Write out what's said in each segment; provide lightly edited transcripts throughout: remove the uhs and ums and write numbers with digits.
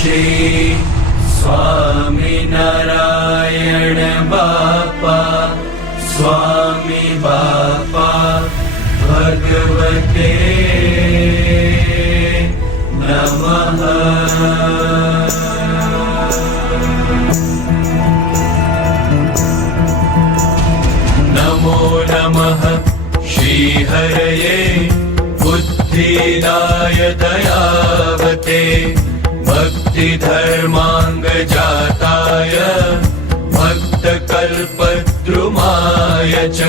श्री स्वामिनारायण बापा स्वामी बापा भगवते नमः। नमो नमः श्रीहरये बुद्धिदाय दयावते भक्तिधर्माङ्गजाताय भक्तकल्पद्रुमाय च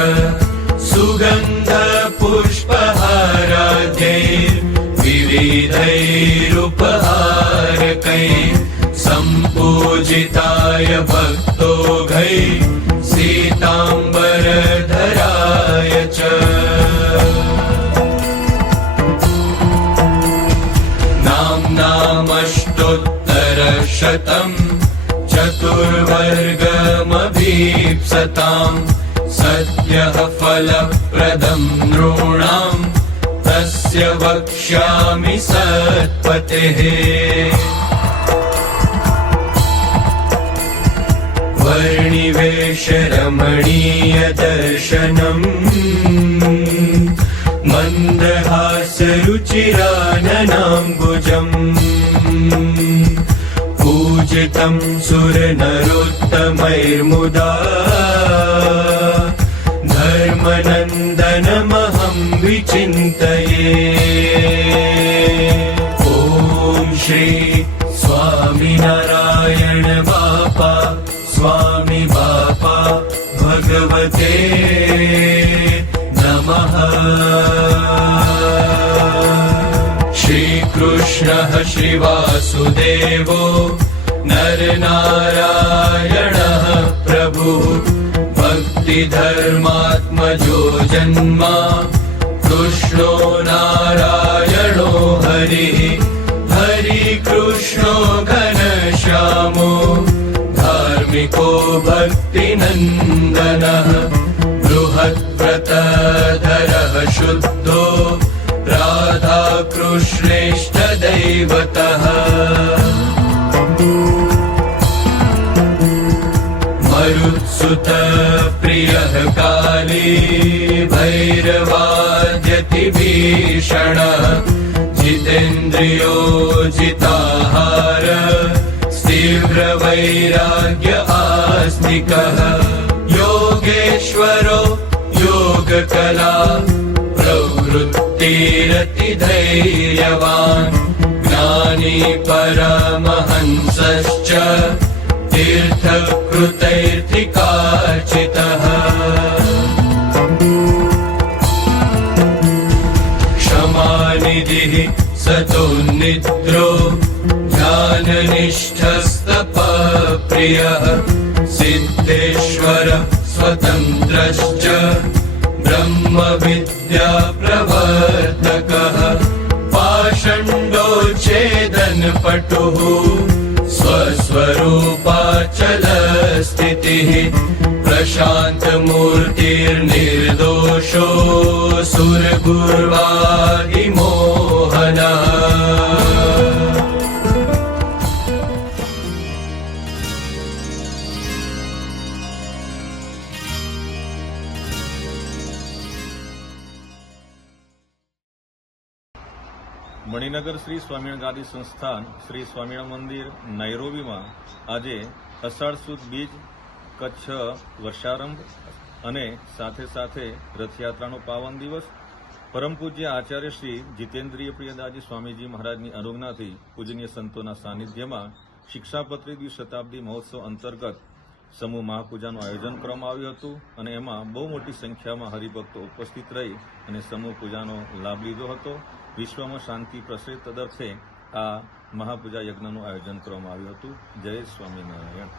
सुगन्धपुष्पहाराद्यैर्विविधैरुपहारकैः सम्पूजिताय भक्तोघैः सीताम्बरधराय च नाम्नामष्टोत्तरशतम् चतुर्वर्गमभीप्सताम् सद्यः फलप्रदम् नृणाम् तस्य वक्ष्यामि सत्पतेः। वर्णिवेशरमणीयदर्शनम् मन्दहासरुचिराननाम्बुजम् पूजितं सुरनरोत्तमैर्मुदा धर्मनन्दनमहं विचिन्तये। ॐ श्री स्वामिनारायण बापा स्वामी बापा भगवते नमः। श्रीकृष्णः श्रीवासुदेवो नरनारायणः प्रभुः भक्तिधर्मात्मजो जन्मा कृष्णो नारायणो हरिः हरिकृष्णो घनश्यामो धार्मिको भक्तिनन्दनः बृहद्व्रतधरः शुद्धो राधाकृष्णेष्टदैवतः मरुत्सुत प्रियः काली भैरवाद्यतिभीषणः जितेन्द्रियो जिताहार तीव्रवैराग्य आस्तिकः योगेश्वरो योगकला प्रवृत्तिरतिधैर्यवान् ज्ञानी परमहंसश्च तीर्थकृतैर्त्रिकार्चितः क्षमानिधिः सतोन्निद्रो ज्ञाननिष्ठस्तपप्रियः सिद्धेश्वर स्वतन्त्रश्च ब्रह्मविद्याप्रवर्तकः पाषण्डोच्छेदनपटुः स्वस्वरूपाचलस्थितिः प्रशान्तमूर्तिर्निर्दोषो सुरगुर्वादिमोहनः। મણિનગર શ્રી સ્વામિનારાયણ ગાદી સંસ્થાન શ્રી સ્વામિનારાયણ મંદિર નૈરોબીમાં આજે અષાઢ સુદ બીજ કચ્છ વર્ષારંભ અને સાથે સાથે રથયાત્રાનો પાવન દિવસ પરમ પૂજ્ય આચાર્ય શ્રી જીતેન્દ્રિય પ્રિયદાસજી સ્વામીજી મહારાજની અનુજ્ઞાથી પૂજનીય સંતોના સાનિધ્યમાં શિક્ષાપત્રી દ્વિશતાબ્દી મહોત્સવ અંતર્ગત સમૂહ મહાપૂજાનું આયોજન કરવામાં આવ્યું હતું અને એમાં બહુ મોટી સંખ્યામાં હરિભક્તો ઉપસ્થિત રહી અને સમૂહ પૂજાનો લાભ લીધો હતો. વિશ્વમાં શાંતિ પ્રસરે તદર્થે આ મહાપૂજા યજ્ઞનું આયોજન કરવામાં આવ્યું હતું. જય સ્વામિનારાયણ.